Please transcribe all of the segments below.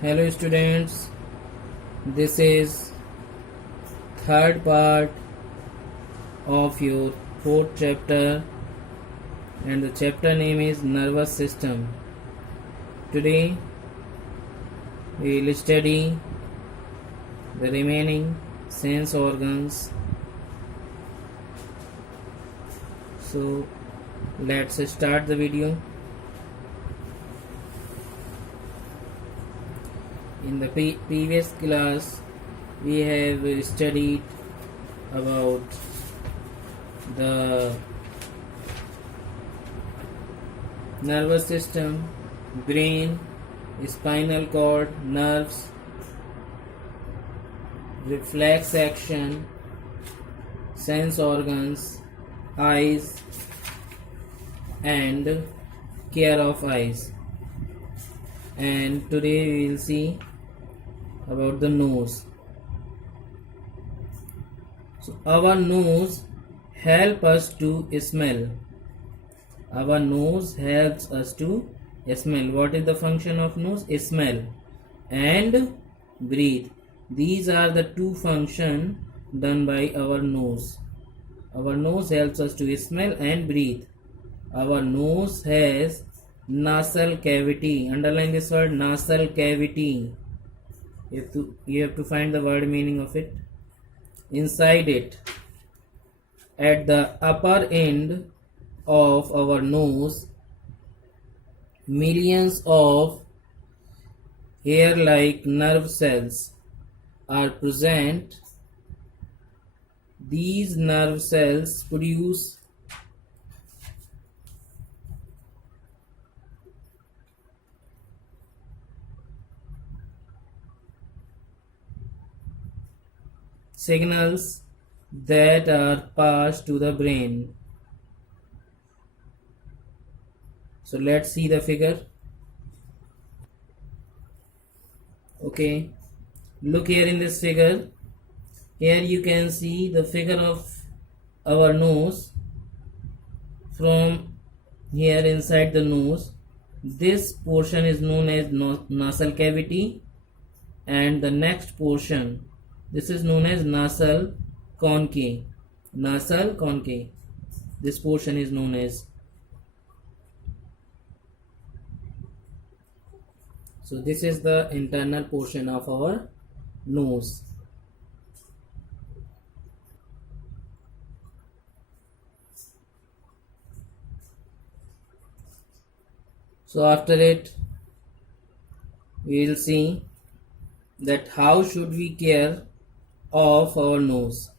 Hello students, this is third part of your fourth chapter and the chapter name is nervous system. Today we will study the remaining sense organs. So let's start the video. In the previous class we have studied about the nervous system, brain, spinal cord, nerves, reflex action, sense organs, eyes and care of eyes. And today we will see about the nose. So our nose helps us to smell. Our nose helps us to smell. What is the function of nose? Smell and breathe. These are the two functions done by our nose. Our nose helps us to smell and breathe. Our nose has nasal cavity. Underline this word, nasal cavity. You have to find the word meaning of it. Inside it, at the upper end of our nose, millions of hair-like nerve cells are present. These nerve cells produce signals that are passed to the brain. So let's see the figure. Okay, look here in this figure. Here you can see the figure of our nose. From here inside the nose, this portion is known as nasal cavity, and the next portion, this is known as nasal conchae. Nasal conchae, this portion is known as. So this is the internal portion of our nose. So after it, we will see that how should we care of our nose.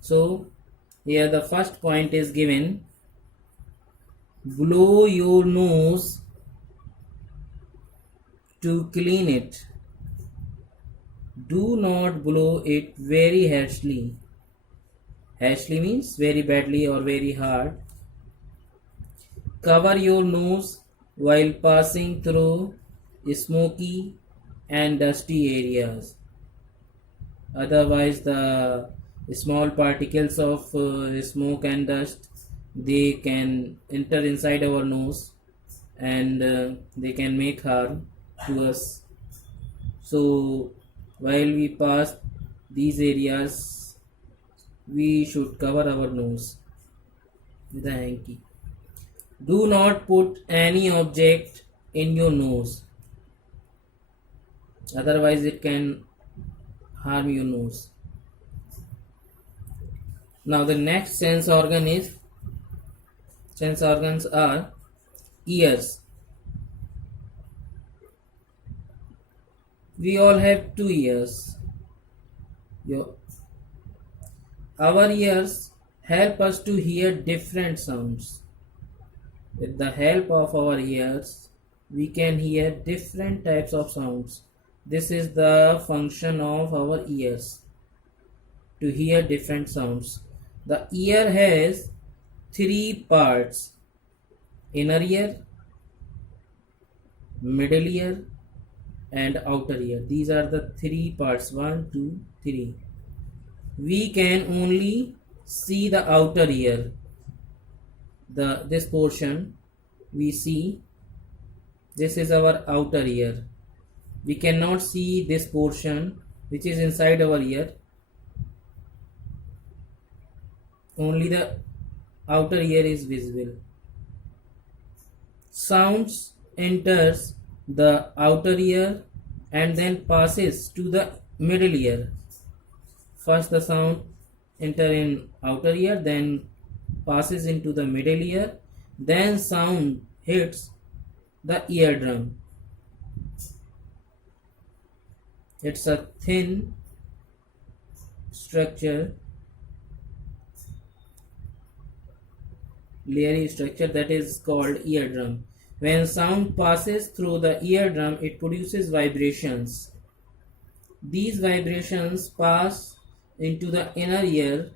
So here the first point is given: blow your nose to clean it. Do not blow it very harshly. Harshly means very badly or very hard. Cover your nose while passing through smoky and dusty areas. Otherwise, the small particles of smoke and dust, they can enter inside our nose and they can make harm to us. So while we pass these areas, we should cover our nose with a hanky. Do not put any object in your nose, otherwise it can harm your nose. Now the next sense organs are ears. We all have two ears. Our ears help us to hear different sounds. With the help of our ears, we can hear different types of sounds. This is the function of our ears, to hear different sounds. The ear has three parts: inner ear, middle ear and outer ear. These are the three parts. 1, 2, 3. We can only see the outer ear. This portion we see, this is our outer ear. We cannot see this portion which is inside our ear. Only the outer ear is visible. Sounds enters the outer ear and then passes to the middle ear. First the sound enter in outer ear, then passes into the middle ear, then sound hits the eardrum. It's a thin structure, layery structure, that is called eardrum. When sound passes through the eardrum, it produces vibrations. These vibrations pass into the inner ear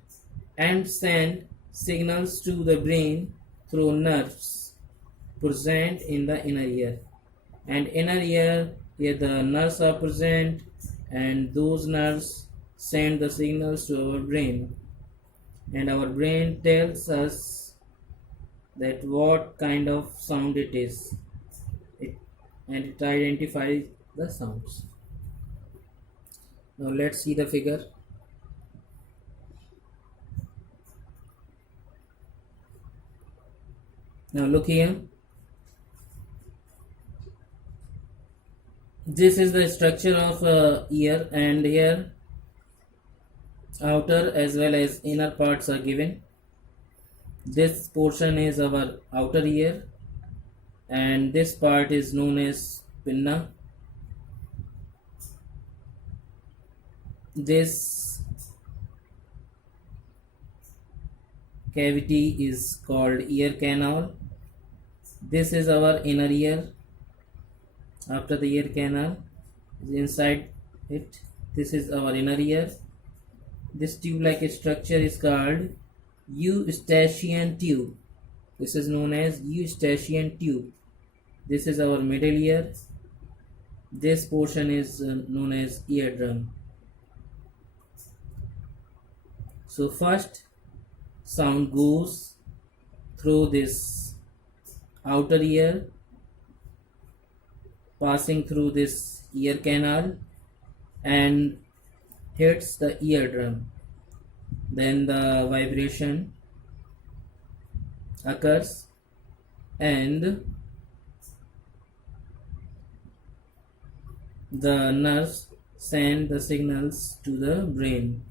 and send signals to the brain through nerves present in the inner ear. And inner ear, here the nerves are present, and those nerves send the signals to our brain. And our brain tells us that what kind of sound it is, and it identifies the sounds. Now let's see the figure. Now look here. This is the structure of ear, and here outer as well as inner parts are given. This portion is our outer ear, and this part is known as pinna. This cavity is called ear canal. This is our inner ear. After the ear canal is inside it, this is our inner ear. This tube-like structure is called eustachian tube. This is known as eustachian tube. This is our middle ear. This portion is known as eardrum. So first sound goes through this outer ear, passing through this ear canal and hits the eardrum. Then the vibration occurs and the nerves send the signals to the brain.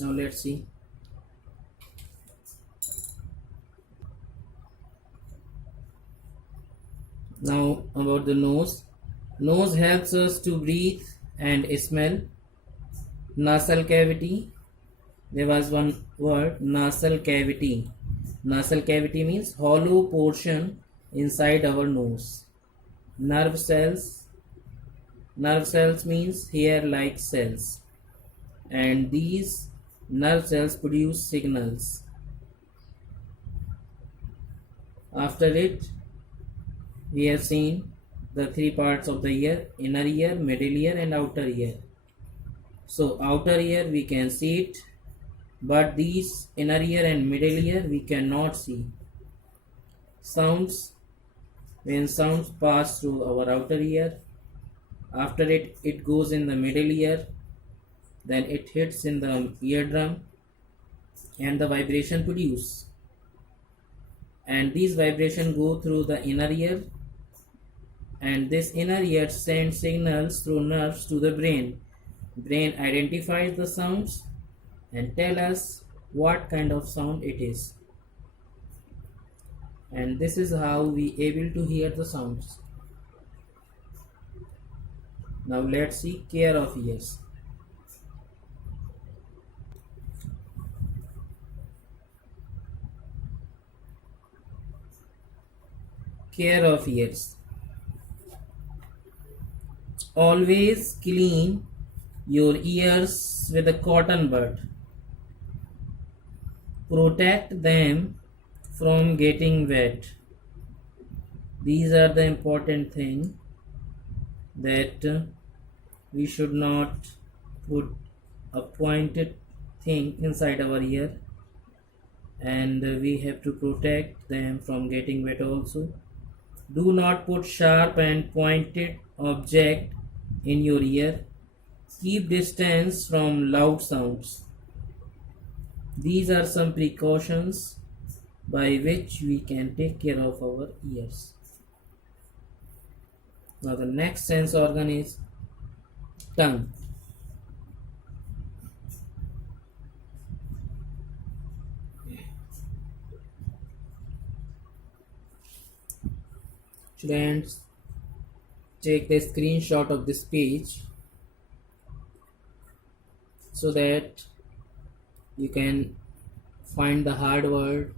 Now let's see. Now about the nose. Nose helps us to breathe and smell. Nasal cavity. There was one word, nasal cavity. Nasal cavity means hollow portion inside our nose. Nerve cells. Nerve cells means hair-like cells. And these nerve cells produce signals. After it, we have seen the three parts of the ear: inner ear, middle ear and outer ear. So outer ear we can see it, but these inner ear and middle ear we cannot see. Sounds, when sounds pass through our outer ear, after it goes in the middle ear, then it hits in the eardrum and the vibration produce. And these vibration go through the inner ear, and this inner ear sends signals through nerves to the brain. Brain identifies the sounds and tell us what kind of sound it is. And this is how we able to hear the sounds. Now let's see care of ears. Care of ears. Always clean your ears with a cotton bud. Protect them from getting wet. These are the important things, that we should not put a pointed thing inside our ear, and we have to protect them from getting wet also. Do not put sharp and pointed object in your ear. Keep distance from loud sounds. These are some precautions by which we can take care of our ears. Now the next sense organ is tongue. Students, take the screenshot of this page so that you can find the hard word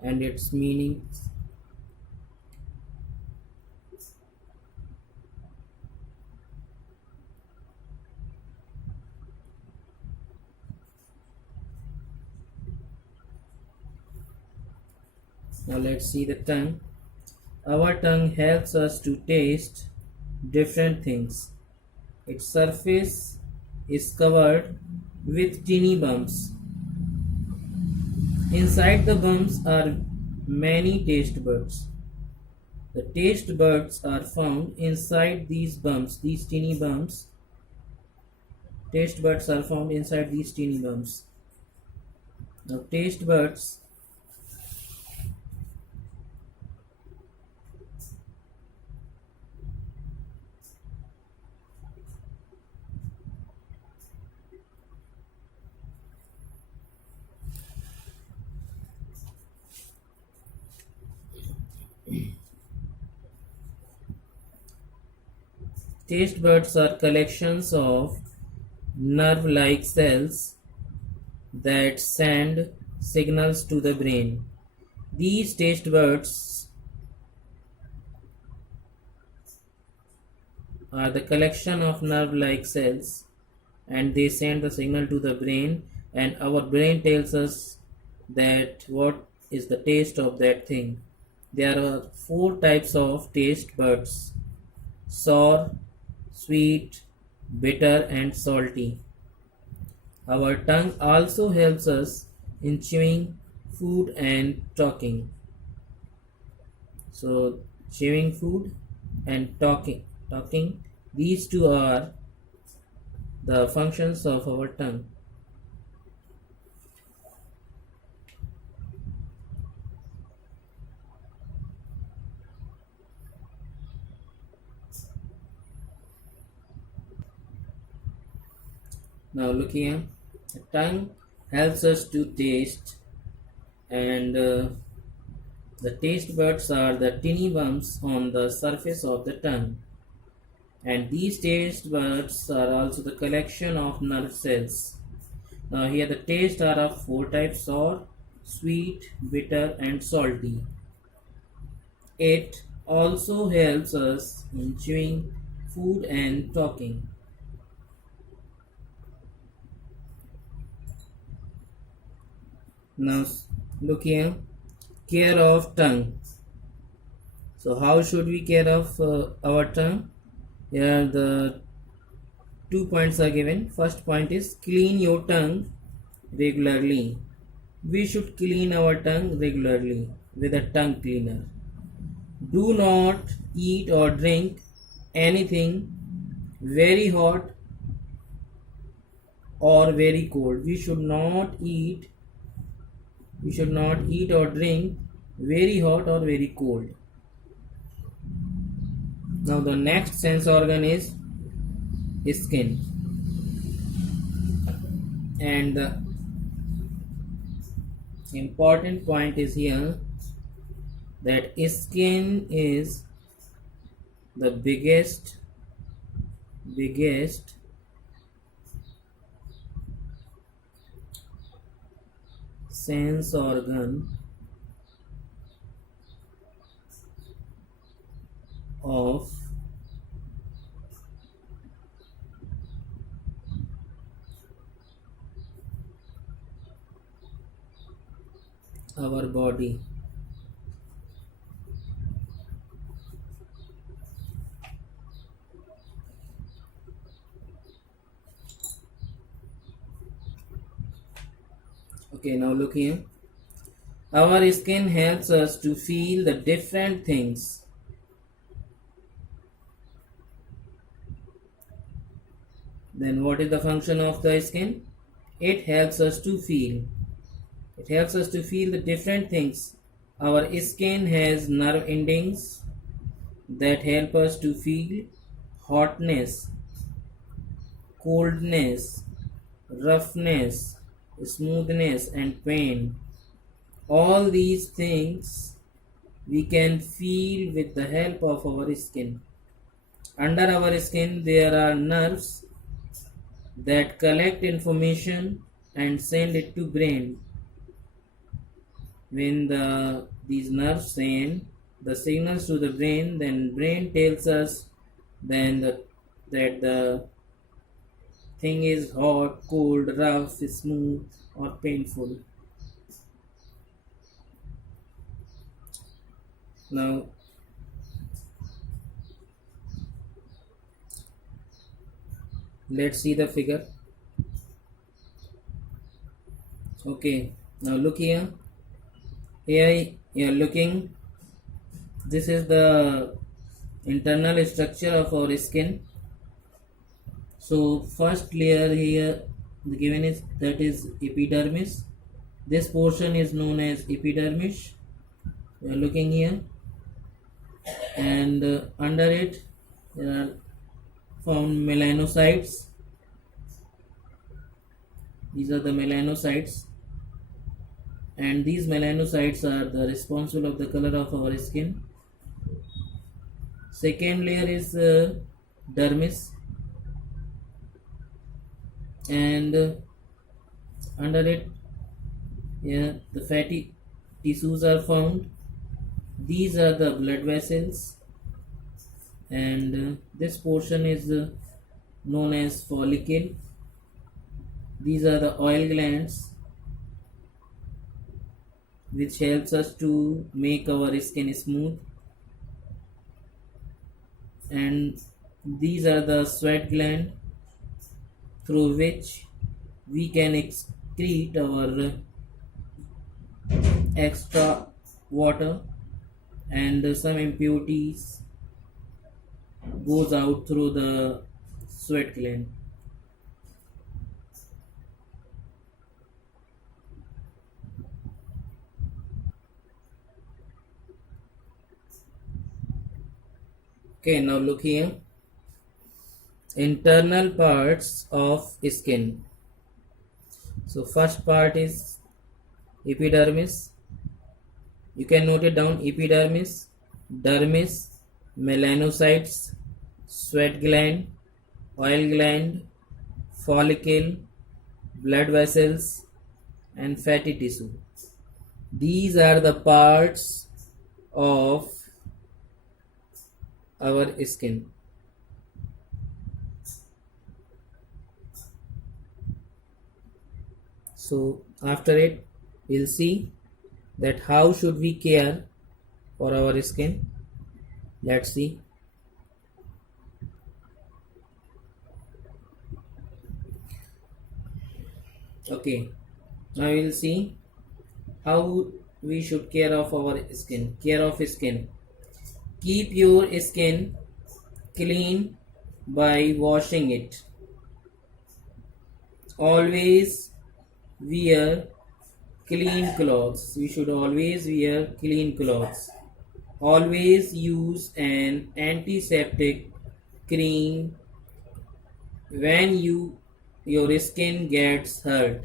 and its meaning. Now let's see the tongue. Our tongue helps us to taste different things. Its surface is covered with teeny bumps. Inside the bumps are many taste buds. The taste buds are found inside these bumps, these teeny bumps. Taste buds are found inside these teeny bumps. Now taste buds are collections of nerve-like cells that send signals to the brain. These taste buds are the collection of nerve-like cells and they send the signal to the brain, and our brain tells us that what is the taste of that thing. There are four types of taste buds: sour, sweet, bitter and salty. Our tongue also helps us in chewing food and talking. So chewing food and talking, these two are the functions of our tongue. Now look here, the tongue helps us to taste, and the taste buds are the teeny bumps on the surface of the tongue, and these taste buds are also the collection of nerve cells. Now here the taste are of four types: sour, sweet, bitter and salty. It also helps us in chewing food and talking. Now look here, care of tongue. So how should we care of our tongue? Here the 2 points are given. First point is clean your tongue regularly. We should clean our tongue regularly with a tongue cleaner. Do not eat or drink anything very hot or very cold. We should not eat or drink very hot or very cold. Now the next sense organ is skin, and the important point is here that skin is the biggest sense organ of our body. Okay, now look here. Our skin helps us to feel the different things. Then what is the function of the skin? It helps us to feel. It helps us to feel the different things. Our skin has nerve endings that help us to feel hotness, coldness, roughness, smoothness, and pain. All these things we can feel with the help of our skin. Under our skin, there are nerves that collect information and send it to brain. When these nerves send the signals to the brain, then brain tells us that the thing is hot, cold, rough, smooth, or painful. Now let's see the figure. Okay, now look here. Here you are looking. This is the internal structure of our skin. So first layer here the given is that is epidermis. This portion is known as epidermis. We are looking here, and under it there are found melanocytes. These are the melanocytes, and these melanocytes are the responsible of the color of our skin. Second layer is dermis, and under it, yeah, the fatty tissues are found. These are the blood vessels, and this portion is known as follicle. These are the oil glands which helps us to make our skin smooth, and these are the sweat gland through which we can excrete our extra water, and some impurities goes out through the sweat gland. Okay, now look here. Internal parts of skin. So first part is epidermis. You can note it down: epidermis, dermis, melanocytes, sweat gland, oil gland, follicle, blood vessels, and fatty tissue. These are the parts of our skin. So after it, we'll see that how should we care for our skin. Let's see. Okay, now we'll see how we should care of our skin. Care of skin. Keep your skin clean by washing it. Always wear clean clothes. We should always wear clean clothes. Always use an antiseptic cream when your skin gets hurt.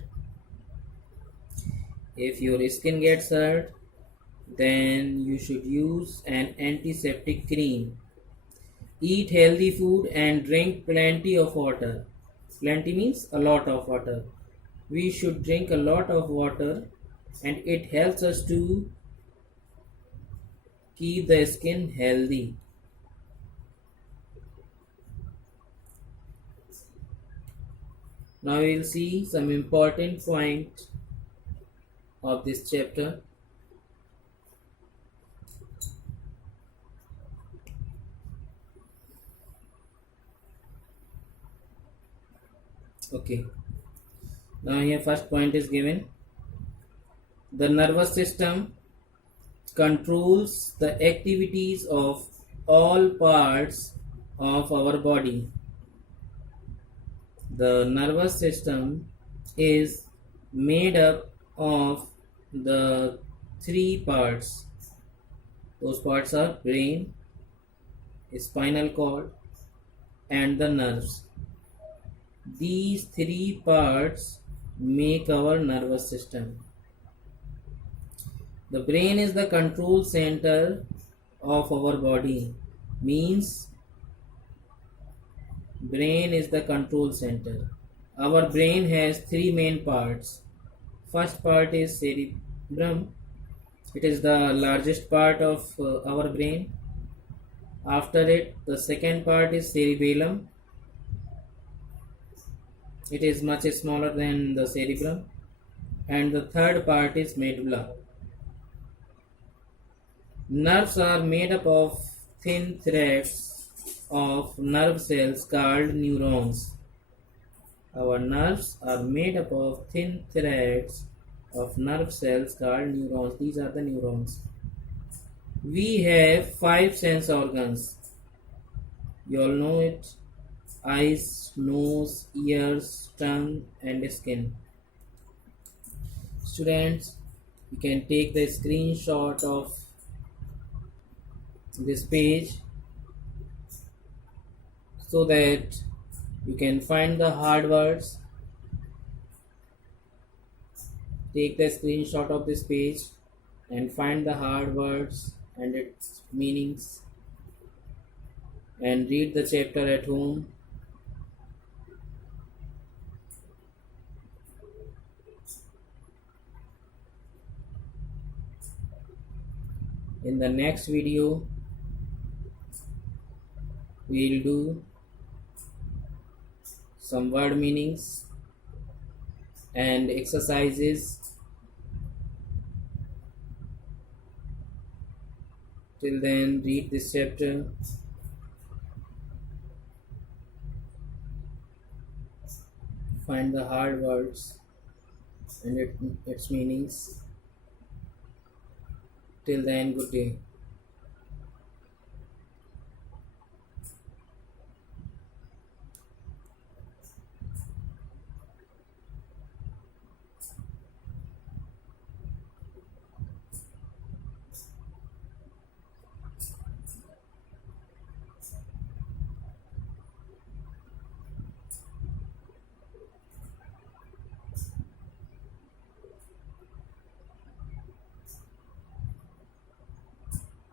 If your skin gets hurt, then you should use an antiseptic cream. Eat healthy food and drink plenty of water. Plenty means a lot of water. We should drink a lot of water, and it helps us to keep the skin healthy. Now we will see some important points of this chapter. Okay. Now here first point is given. The nervous system controls the activities of all parts of our body. The nervous system is made up of the three parts. Those parts are brain, spinal cord, and the nerves. These three parts make our nervous system. The brain is the control center of our body. Means brain is the control center. Our brain has three main parts. First part is cerebrum. It is the largest part of our brain. After it, the second part is cerebellum. It is much smaller than the cerebrum. And the third part is medulla. Nerves are made up of thin threads of nerve cells called neurons. Our nerves are made up of thin threads of nerve cells called neurons. These are the neurons. We have five sense organs. You all know it: eyes, nose, ears, tongue, and skin. Students, you can take the screenshot of this page so that you can find the hard words. Take the screenshot of this page and find the hard words and its meanings, and read the chapter at home. In the next video, we'll do some word meanings and exercises. Till then, read this chapter. Find the hard words and its meanings. Till then, good day.